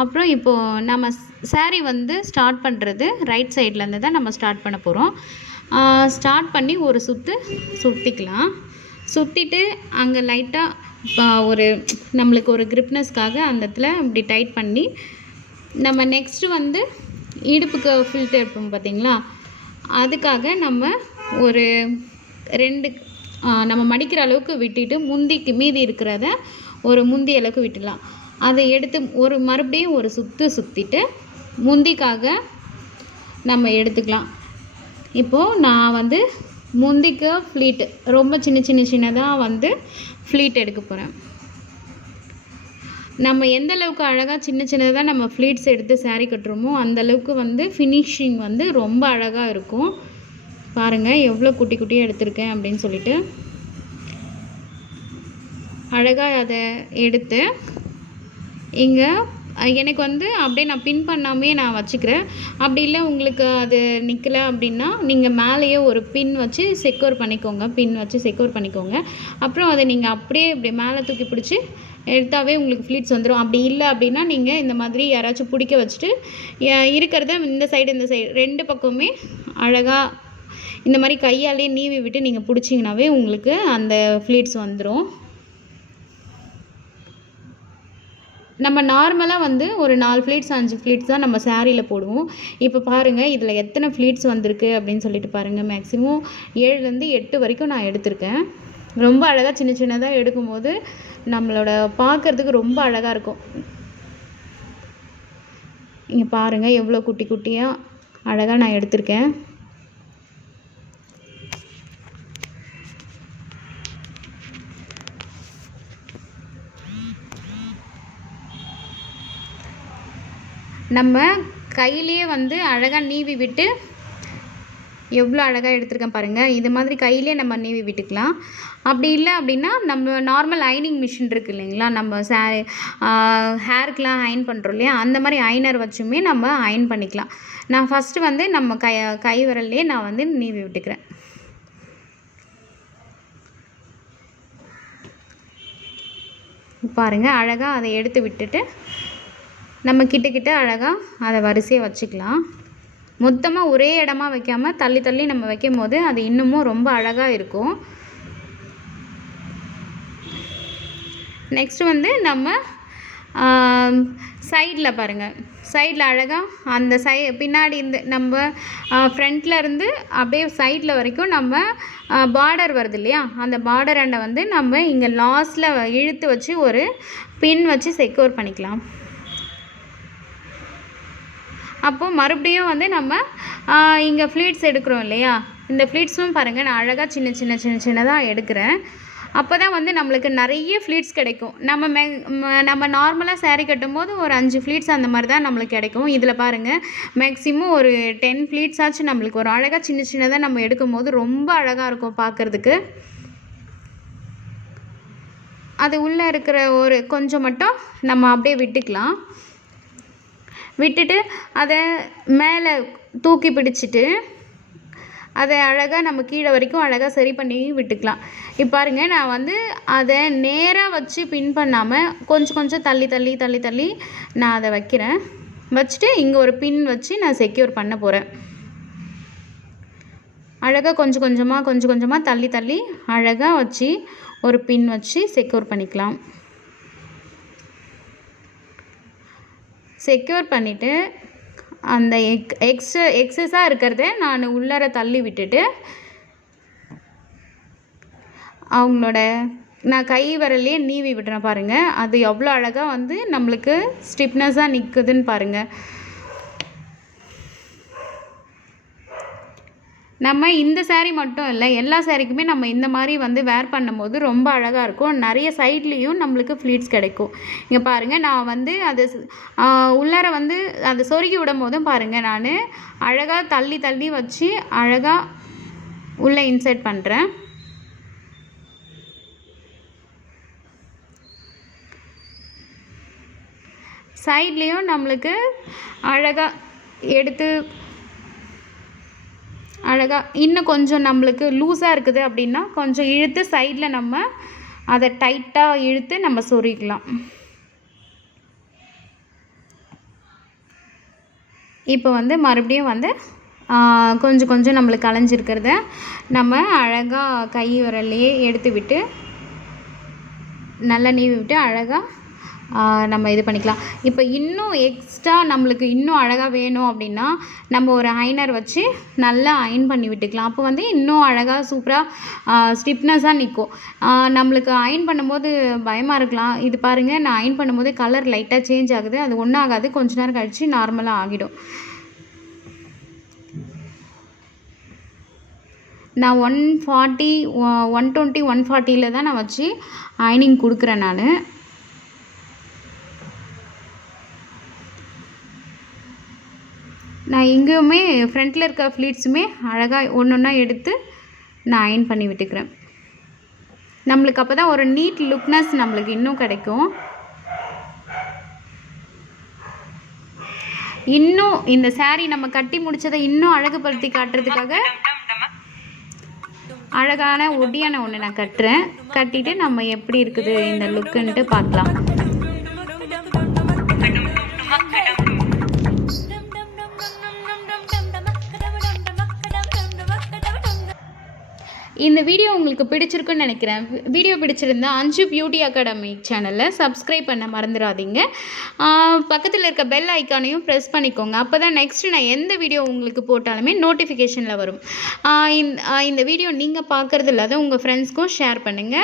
அப்புறம் இப்போது நம்ம சாரீ வந்து ஸ்டார்ட் பண்ணுறது ரைட் சைட்லேருந்து தான் நம்ம ஸ்டார்ட் பண்ண போகிறோம். ஸ்டார்ட் பண்ணி ஒரு சுற்றிக்கலாம். சுற்றிட்டு அங்கே லைட்டாக ஒரு நம்மளுக்கு ஒரு கிரிப்னஸ்க்காக அந்த இடத்துல இப்படி டைட் பண்ணி நம்ம நெக்ஸ்ட்டு வந்து இடுப்புக்கு ஃபில்டர் இருப்போம் பார்த்திங்களா, அதுக்காக நம்ம ஒரு 2 நம்ம மடிக்கிற அளவுக்கு விட்டுட்டு முந்திக்கு மீதி இருக்கிறத ஒரு முந்தி அளவுக்கு விட்டுடலாம். அதை எடுத்து மறுபடியும் ஒரு சுற்றிட்டு முந்திக்காக நம்ம எடுத்துக்கலாம். இப்போது நான் வந்து முந்திக்கு ஃப்ளீட்டு ரொம்ப சின்னதாக வந்து ஃப்ளீட் எடுக்க போகிறேன். நம்ம எந்த அளவுக்கு அழகாக சின்னதாக நம்ம ஃப்ளீட்ஸ் எடுத்து சாரீ கட்டுறோமோ அந்தளவுக்கு வந்து ஃபினிஷிங் வந்து ரொம்ப அழகாக இருக்கும். பாருங்கள் எவ்வளோ குட்டியாக எடுத்திருக்கேன் அப்படின்னு சொல்லிட்டு. அழகாக அதை எடுத்து இங்கே எனக்கு வந்து அப்படியே நான் பின் பண்ணாமே நான் வச்சுக்கிறேன். அப்படி இல்லை உங்களுக்கு அது நிற்கலை அப்படின்னா நீங்கள் மேலேயே ஒரு பின் வச்சு செக்யூர் பண்ணிக்கோங்க. அப்புறம் அதை நீங்கள் அப்படியே இப்படி மேலே தூக்கி பிடிச்சி எடுத்தாவே உங்களுக்கு ஃப்ளீட்ஸ் வந்துடும். அப்படி இல்லை அப்படின்னா நீங்கள் இந்த மாதிரி யாராச்சும் பிடிக்க வச்சுட்டு இருக்கிறத இந்த சைடு 2 பக்கமே அழகாக இந்த மாதிரி கையாலே நீவி விட்டு நீங்கள் பிடிச்சிங்கனாவே உங்களுக்கு அந்த ஃப்ளீட்ஸ் வந்துடும். நம்ம நார்மலாக வந்து ஒரு 4 ஃப்ளீட்ஸ் 5 ஃப்ளீட்ஸ் தான் நம்ம சாரியில் போடுவோம். இப்போ பாருங்கள் இதில் எத்தனை ஃப்ளீட்ஸ் வந்திருக்கு அப்படின்னு சொல்லிட்டு பாருங்கள். மேக்ஸிமம் 7லேருந்து 8 வரைக்கும் நான் எடுத்திருக்கேன். ரொம்ப அழகாக சின்னதாக எடுக்கும்போது நம்மளோட பார்க்குறதுக்கு ரொம்ப அழகாக இருக்கும். இங்கே பாருங்கள் எவ்வளோ குட்டியாக அழகாக நான் எடுத்திருக்கேன். நம்ம கையிலேயே வந்து அழகாக நீவி விட்டு எவ்வளோ அழகாக எடுத்திருக்கேன் பாருங்கள். இது மாதிரி கையிலே நம்ம நீவி விட்டுக்கலாம். அப்படி இல்லை அப்படின்னா நம்ம நார்மல் அயனிங் மிஷின் இருக்குது இல்லைங்களா, நம்ம ஹேருக்கெலாம் அயன் பண்ணுறோம் இல்லையா, அந்த மாதிரி அயனர் வச்சுமே நம்ம அயன் பண்ணிக்கலாம். நான் ஃபஸ்ட்டு வந்து நம்ம கை விரல்லையே நான் வந்து நீவி விட்டுக்கிறேன். பாருங்கள் அழகாக அதை எடுத்து விட்டுட்டு நம்ம கிட்ட அழகாக அதை வரிசையாக வச்சுக்கலாம். மொத்தமாக ஒரே இடமா வைக்காமல் தள்ளி நம்ம வைக்கும் போது அது இன்னமும் ரொம்ப அழகாக இருக்கும். நெக்ஸ்ட் வந்து நம்ம சைடில் பாருங்கள், சைடில் அழகாக அந்த பின்னாடி இந்த நம்ம ஃப்ரண்ட்டில் இருந்து அப்படியே சைடில் வரைக்கும் நம்ம பார்டர் வருது இல்லையா, அந்த பார்டர் அண்டை வந்து நம்ம இங்கே லாஸ்ட்டில் இழுத்து வச்சு ஒரு பின் வச்சு செக்யூர் பண்ணிக்கலாம். அப்போது மறுபடியும் வந்து நம்ம இங்கே ஃப்ளீட்ஸ் எடுக்கிறோம் இல்லையா, இந்த ஃப்ளீட்ஸும் பாருங்கள் நான் அழகாக சின்னதாக எடுக்கிறேன். அப்போ தான் வந்து நம்மளுக்கு நிறைய ஃப்ளீட்ஸ் கிடைக்கும். நம்ம நார்மலாக சாரீ கட்டும்போது ஒரு 5 ஃப்ளீட்ஸ் அந்த மாதிரி தான் நம்மளுக்கு கிடைக்கும். இதில் பாருங்கள் மேக்ஸிமம் ஒரு 10 ஃப்ளீட்ஸ் ஆச்சு நம்மளுக்கு ஒரு அழகாக சின்னதாக நம்ம எடுக்கும்போது ரொம்ப அழகாக இருக்கும் பார்க்குறதுக்கு. அது உள்ளே இருக்கிற ஒரு கொஞ்சம் மட்டும் நம்ம அப்படியே விட்டுட்டு அதை மேலே தூக்கி பிடிச்சிட்டு அதை அழகாக நம்ம கீழே வரைக்கும் அழகாக சரி பண்ணி விட்டுக்கலாம். இப்போ பாருங்கள் நான் வந்து அதை நேராக வச்சு பின் பண்ணாமல் கொஞ்சம் தள்ளி நான் அதை வைக்கிறேன். வச்சுட்டு இங்கே ஒரு பின் வச்சு நான் செக்யூர் பண்ண போகிறேன். அழகாக கொஞ்சம் கொஞ்சமாக தள்ளி அழகாக வச்சு ஒரு பின் வச்சு செக்யூர் பண்ணிக்கலாம். செக்யூர் பண்ணிவிட்டு அந்த எக்ஸஸாக இருக்கிறத நான் உள்ளார தள்ளி விட்டுட்டு நான் கை விரல்லையே நீவி விட்டுறேன். பாருங்கள் அது எவ்வளோ அழகாக வந்து நம்மளுக்கு ஸ்டிப்னஸாக நிற்குதுன்னு பாருங்கள். நம்ம இந்த சாரீ மட்டும் இல்லை, எல்லா சாரீக்குமே நம்ம இந்த மாதிரி வந்து வேர் பண்ணும்போது ரொம்ப அழகாக இருக்கும். நிறைய சைட்லேயும் நம்மளுக்கு ஃப்ளீட்ஸ் கிடைக்கும். இங்கே பாருங்கள் நான் வந்து அது உள்ளார வந்து அதை சொருகி விடும் போதும் பாருங்கள் நான் அழகாக தள்ளி வச்சு அழகாக உள்ளே இன்சர்ட் பண்ணுறேன். சைட்லேயும் நம்மளுக்கு அழகாக எடுத்து அழகாக இன்னும் கொஞ்சம் நம்மளுக்கு லூஸாக இருக்குது அப்படின்னா கொஞ்சம் இழுத்து சைடில் நம்ம அதை டைட்டாக இழுத்து நம்ம சொருகிக்கலாம். இப்போ வந்து மறுபடியும் வந்து கொஞ்சம் கொஞ்சம் நம்மளுக்கு களைஞ்சிருக்கிறத நம்ம அழகாக கை விரல்லையே எடுத்து விட்டு நல்லா நீவி விட்டு அழகாக நம்ம இது பண்ணிக்கலாம். இப்போ இன்னும் எக்ஸ்ட்ரா நம்மளுக்கு இன்னும் அழகாக வேணும் அப்படின்னா நம்ம ஒரு அயனர் வச்சு நல்லா அயன் பண்ணி விட்டுக்கலாம். அப்போ வந்து இன்னும் அழகாக சூப்பராக ஸ்டிப்னஸாக நிற்கும். நம்மளுக்கு அயன் பண்ணும்போது பயமாக இருக்கலாம். இது பாருங்கள், நான் அயன் பண்ணும்போது கலர் லைட்டாக சேஞ்ச் ஆகுது. அது ஒன்றும் ஆகாது, கொஞ்ச நேரம் கழித்து நார்மலாக ஆகிடும். நான் 140 120 140 தான் நான் வச்சு அயனிங் கொடுக்குறேன். நான் இங்கேயுமே ஃப்ரண்ட்டில் இருக்க ஃப்ளீட்ஸுமே அழகாக ஒன்று ஒன்றா எடுத்து நான் அயன் பண்ணி விட்டுக்கிறேன். நம்மளுக்கு அப்போ தான் ஒரு நீட் லுக்னஸ் நம்மளுக்கு இன்னும் கிடைக்கும். இன்னும் இந்த saree நம்ம கட்டி முடித்ததை இன்னும் அழகுபடுத்தி காட்டுறதுக்காக அழகான ஒடியான ஒன்று நான் கட்டுறேன். கட்டிட்டு நம்ம எப்படி இருக்குது இந்த லுக்குன்ட்டு பார்க்கலாம். இந்த வீடியோ உங்களுக்கு பிடிச்சிருக்குன்னு நினைக்கிறேன். வீடியோ பிடிச்சிருந்தா அஞ்சு பியூட்டி அகாடமி சேனலை சப்ஸ்கிரைப் பண்ண மறந்துடாதீங்க. பக்கத்தில் இருக்க பெல் ஐக்கானையும் ப்ரெஸ் பண்ணிக்கோங்க. அப்போ தான் நெக்ஸ்ட்டு நான் எந்த வீடியோ உங்களுக்கு போட்டாலுமே நோட்டிஃபிகேஷனில் வரும். இந்த வீடியோ நீங்கள் பார்க்குறது இல்லாத உங்கள் ஃப்ரெண்ட்ஸ்க்கும் ஷேர் பண்ணுங்கள்.